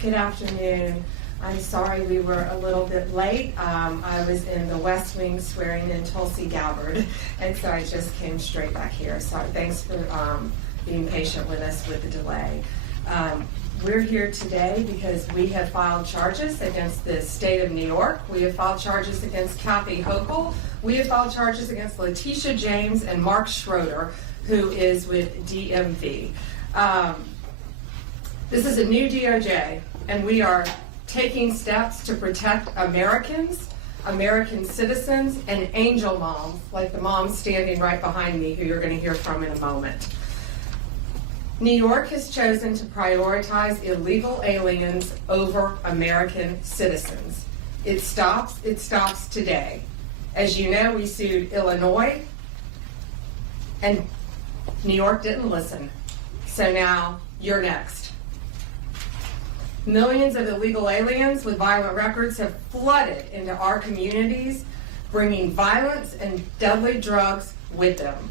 Good afternoon. I'm sorry we were a little bit late. I was in the West Wing swearing in Tulsi Gabbard, and so I just came straight back here. So thanks for being patient with us with the delay. We're here today because we have filed charges against the state of New York. We have filed charges against Kathy Hochul. We have filed charges against Letitia James and Mark Schroeder, who is with DMV. This is a new DOJ, and we are taking steps to protect Americans, American citizens, and angel moms, like the mom standing right behind me, who you're going to hear from in a moment. New York has chosen to prioritize illegal aliens over American citizens. It stops today. As you know, we sued Illinois, and New York didn't listen. So now you're next. Millions of illegal aliens with violent records have flooded into our communities, bringing violence and deadly drugs with them.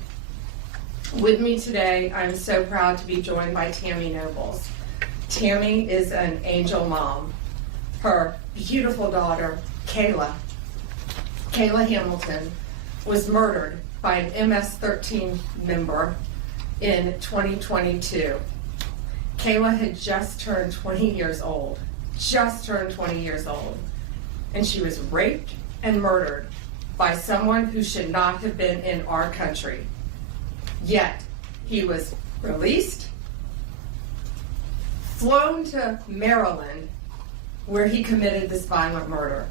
With me today, I'm so proud to be joined by Tammy Nobles. Tammy is an angel mom. Her beautiful daughter, Kayla Hamilton, was murdered by an MS-13 member in 2022. Kayla had just turned 20 years old, and she was raped and murdered by someone who should not have been in our country. Yet, he was released, flown to Maryland, where he committed this violent murder.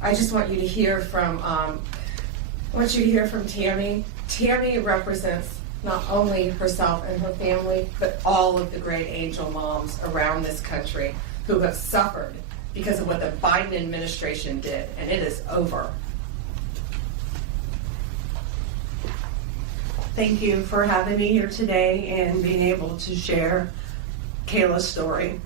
I just want you to hear from, Tammy. Tammy represents not only herself and her family, but all of the great angel moms around this country who have suffered because of what the Biden administration did, and it is over. Thank you for having me here today and being able to share Kayla's story.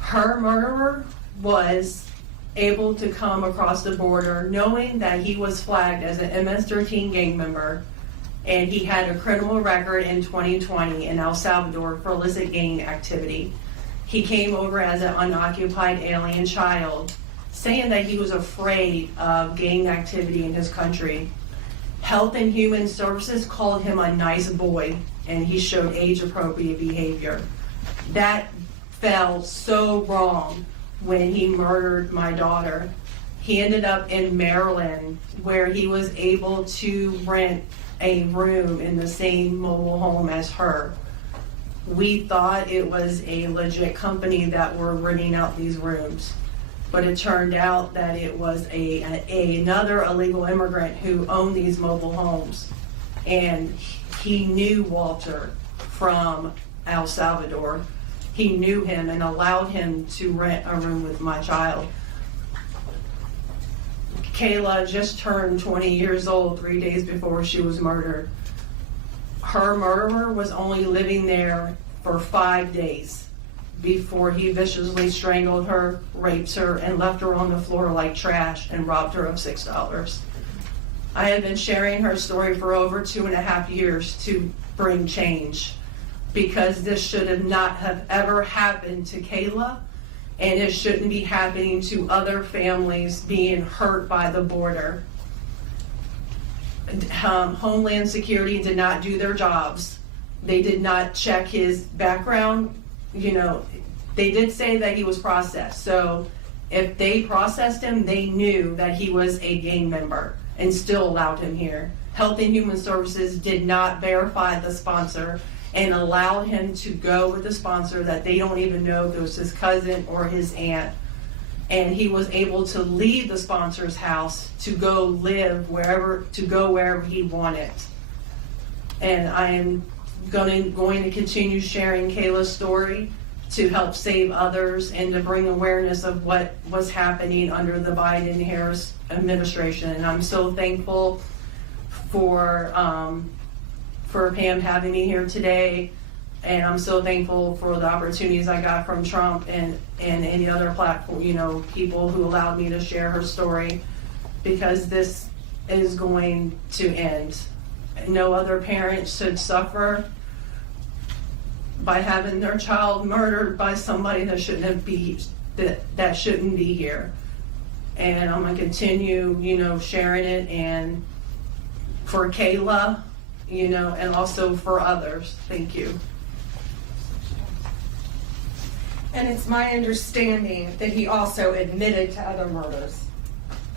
Her murderer was able to come across the border knowing that he was flagged as an MS-13 gang member, and he had a criminal record in 2020 in El Salvador for illicit gang activity. He came over as an unoccupied alien child, saying that he was afraid of gang activity in his country. Health and Human Services called him a nice boy, and he showed age-appropriate behavior. That fell so wrong when he murdered my daughter. He ended up in Maryland, where he was able to rent a room in the same mobile home as her. We thought it was a legit company that were renting out these rooms, but it turned out that it was another illegal immigrant who owned these mobile homes, and he knew Walter from El Salvador. He knew him and allowed him to rent a room with my child. Kayla just turned 20 years old 3 days before she was murdered. Her murderer was only living there for 5 days before he viciously strangled her, raped her, and left her on the floor like trash and robbed her of $6. I have been sharing her story for over 2.5 years to bring change, because this should not have ever happened to Kayla, and it shouldn't be happening to other families being hurt by the border. Homeland Security did not do their jobs. They did not check his background. You know, they did say that he was processed. So if they processed him, they knew that he was a gang member and still allowed him here. Health and Human Services did not verify the sponsor and allow him to go with the sponsor that they don't even know if it was his cousin or his aunt. And he was able to leave the sponsor's house to go live wherever he wanted. And I am going to continue sharing Kayla's story to help save others and to bring awareness of what was happening under the Biden-Harris administration. And I'm so thankful for Pam having me here today, and I'm so thankful for the opportunities I got from Trump and any other platform, people who allowed me to share her story, because this is going to end. No other parent should suffer by having their child murdered by somebody that shouldn't be here. And I'm gonna continue, sharing it, and for Kayla, and also for others. Thank you. And it's my understanding that he also admitted to other murders,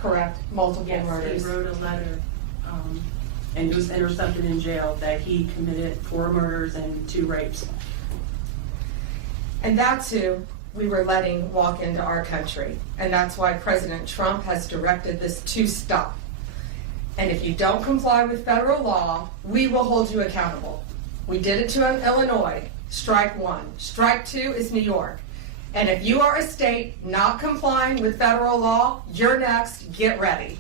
correct? Multiple murders. He wrote a letter, and was intercepted in jail that he committed 4 murders and 2 rapes. And that's who we were letting walk into our country. And that's why President Trump has directed this to stop. And if you don't comply with federal law, we will hold you accountable. We did it to Illinois, strike 1. Strike 2 is New York. And if you are a state not complying with federal law, you're next, get ready.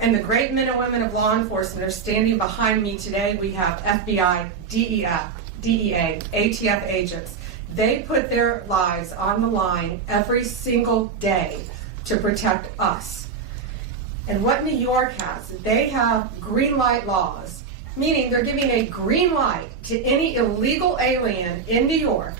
And the great men and women of law enforcement are standing behind me today. We have FBI, DEA, ATF agents. They put their lives on the line every single day to protect us. And what New York has, they have green light laws, meaning they're giving a green light to any illegal alien in New York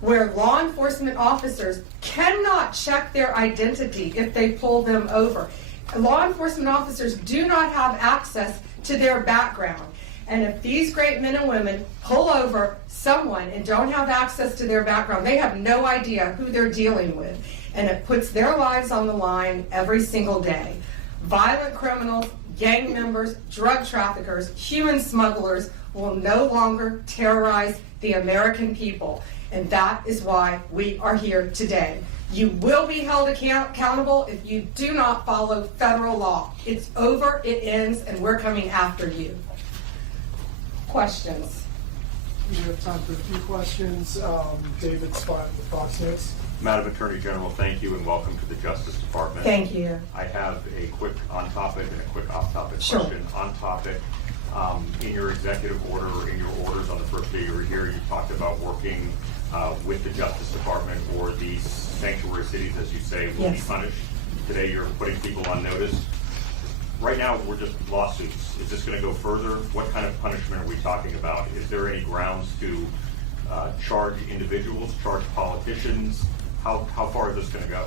where law enforcement officers cannot check their identity if they pull them over. Law enforcement officers do not have access to their background. And if these great men and women pull over someone and don't have access to their background, they have no idea who they're dealing with. And it puts their lives on the line every single day. Violent criminals, gang members, drug traffickers, human smugglers will no longer terrorize the American people. And that is why we are here today. You will be held accountable if you do not follow federal law. It's over, it ends, and we're coming after you. Questions? We have time for a few questions. David Spott with Fox News. Madam Attorney General, thank you and welcome to the Justice Department. Thank you. I have a quick on-topic and a quick off-topic Sure. question. On-topic, in your executive order or in your orders on the first day you were here, you talked about working with the Justice Department, or these sanctuary cities, as you say, will be Yes. punished. Today you're putting people on notice. Right now, we're just lawsuits. Is this going to go further? What kind of punishment are we talking about? Is there any grounds to charge individuals, charge politicians? How far is this going to go?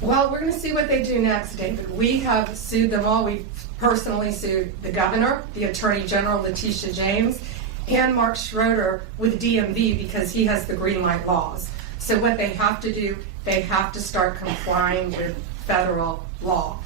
Well, we're going to see what they do next, David. We have sued them all. We've personally sued the governor, the Attorney General, Letitia James, and Mark Schroeder with DMV because he has the green light laws. So what they have to do, they have to start complying with federal law.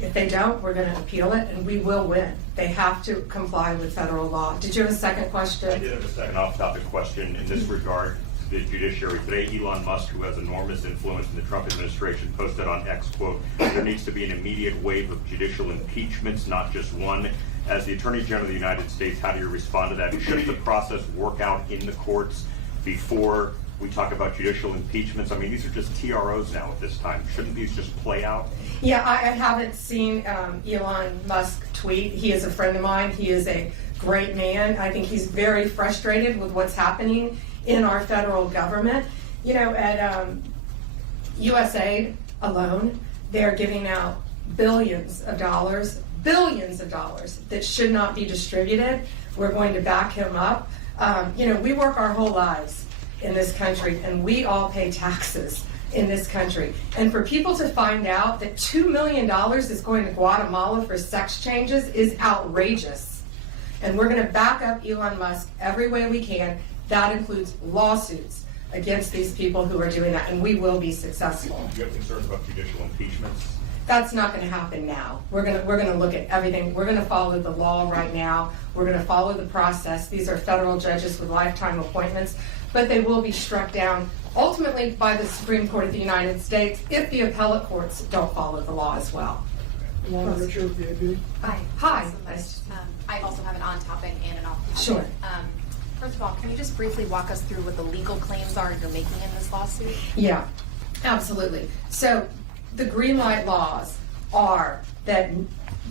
If they don't, we're going to appeal it, and we will win. They have to comply with federal law. Did you have a second question? I did have a second off-topic question in this regard to the judiciary. Today, Elon Musk, who has enormous influence in the Trump administration, posted on X, quote, "There needs to be an immediate wave of judicial impeachments, not just one." As the Attorney General of the United States, how do you respond to that? Should the process work out in the courts before we talk about judicial impeachments? I mean, these are just TROs now at this time. Shouldn't these just play out? Yeah, I haven't seen Elon Musk tweet. He is a friend of mine. He is a great man. I think he's very frustrated with what's happening in our federal government. You know, at USAID alone, they're giving out billions of dollars that should not be distributed. We're going to back him up. You know, we work our whole lives in this country, and we all pay taxes in this country. And for people to find out that $2 million is going to Guatemala for sex changes is outrageous. And we're going to back up Elon Musk every way we can. That includes lawsuits against these people who are doing that, and we will be successful. Do you have concerns about judicial impeachments? That's not going to happen now. We're going to look at everything. We're going to follow the law right now. We're going to follow the process. These are federal judges with lifetime appointments, but they will be struck down ultimately by the Supreme Court of the United States if the appellate courts don't follow the law as well. Alana Richard with the AP. Hi. Hi. I also have an on-topic and an off-topic. Sure. First of all, can you just briefly walk us through what the legal claims are you're making in this lawsuit? Yeah, absolutely. So the green light laws are that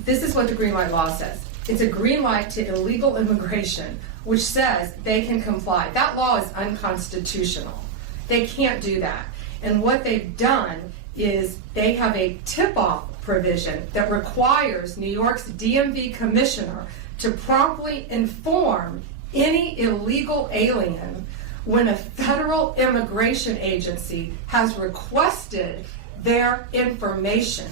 this is what the green light law says. It's a green light to illegal immigration, which says they can comply. That law is unconstitutional. They can't do that. And what they've done is they have a tip-off provision that requires New York's DMV commissioner to promptly inform any illegal alien when a federal immigration agency has requested their information.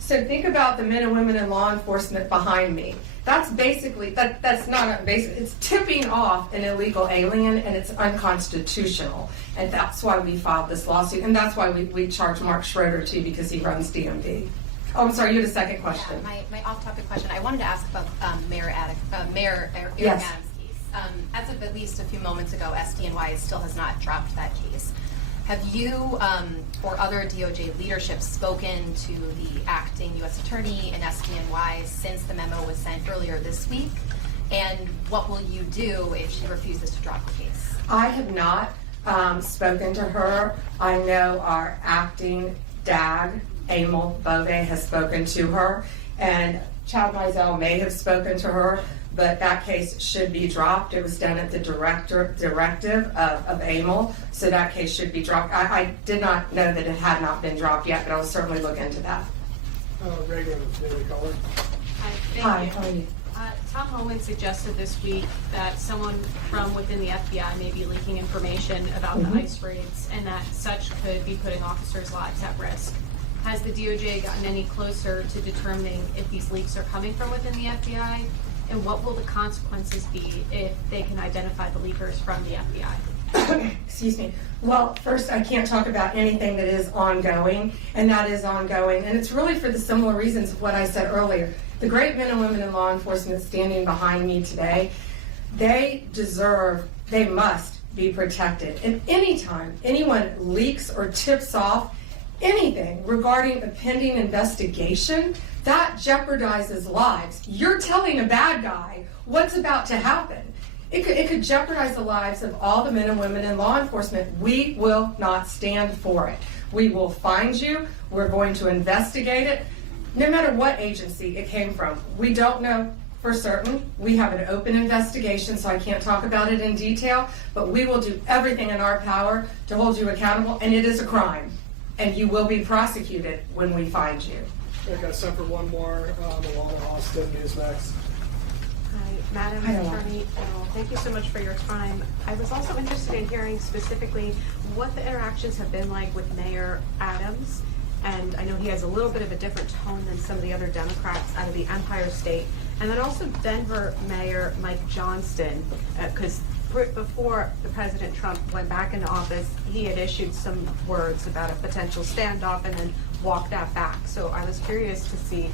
So think about the men and women in law enforcement behind me. That's basically, that's not a basic, it's tipping off an illegal alien, and it's unconstitutional. And that's why we filed this lawsuit, and that's why we charged Mark Schroeder too, because he runs DMV. Oh, I'm sorry, you had a second question. Yeah, my off-topic question. I wanted to ask about Mayor Eric Yes. Adams' case. As of at least a few moments ago, SDNY still has not dropped that case. Have you or other DOJ leadership spoken to the acting U.S. Attorney and SDNY since the memo was sent earlier this week? And what will you do if she refuses to drop the case? I have not spoken to her. I know our acting DAG, Emil Bove, has spoken to her, and Chad Mizell may have spoken to her, but that case should be dropped. It was done at the directive of Emil, so that case should be dropped. I did not know that it had not been dropped yet, but I'll certainly look into that. Reagan, Daily Caller. Hi, how are you? Tom Homan suggested this week that someone from within the FBI may be leaking information about the ICE raids, and that such could be putting officers' lives at risk. Has the DOJ gotten any closer to determining if these leaks are coming from within the FBI? And what will the consequences be if they can identify the leakers from the FBI? Excuse me. Well, first, I can't talk about anything that is ongoing, and that is ongoing. And it's really for the similar reasons of what I said earlier. The great men and women in law enforcement standing behind me today, they must be protected. And anytime anyone leaks or tips off anything regarding a pending investigation, that jeopardizes lives. You're telling a bad guy what's about to happen. It could jeopardize the lives of all the men and women in law enforcement. We will not stand for it. We will find you. We're going to investigate it, no matter what agency it came from. We don't know for certain. We have an open investigation, so I can't talk about it in detail, but we will do everything in our power to hold you accountable, and it is a crime, and you will be prosecuted when we find you. I got set for one more. Alana Austin, Newsmax. Hi, Madam Hi, Alana. Attorney General. Thank you so much for your time. I was also interested in hearing specifically what the interactions have been like with Mayor Adams. And I know he has a little bit of a different tone than some of the other Democrats out of the Empire State. And then also Denver Mayor Mike Johnston, because before the President Trump went back into office, he had issued some words about a potential standoff and then walked that back. So I was curious to see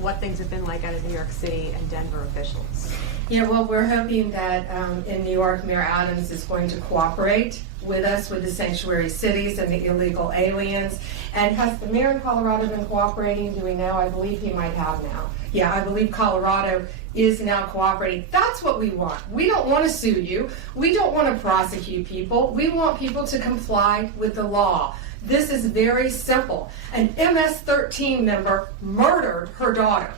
what things have been like out of New York City and Denver officials. Yeah, well, we're hoping that in New York, Mayor Adams is going to cooperate with us with the sanctuary cities and the illegal aliens. And has the mayor in Colorado been cooperating? Do we know? I believe he might have now. Yeah, I believe Colorado is now cooperating. That's what we want. We don't want to sue you. We don't want to prosecute people. We want people to comply with the law. This is very simple. An MS-13 member murdered her daughter.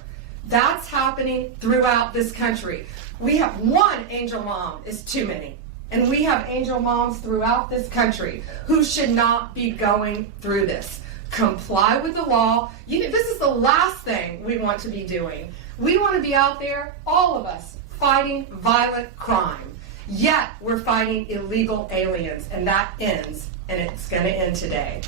That's happening throughout this country. We have one angel mom is too many. And we have angel moms throughout this country who should not be going through this. Comply with the law. This is the last thing we want to be doing. We want to be out there, all of us, fighting violent crime. Yet we're fighting illegal aliens, and that ends, and it's going to end today.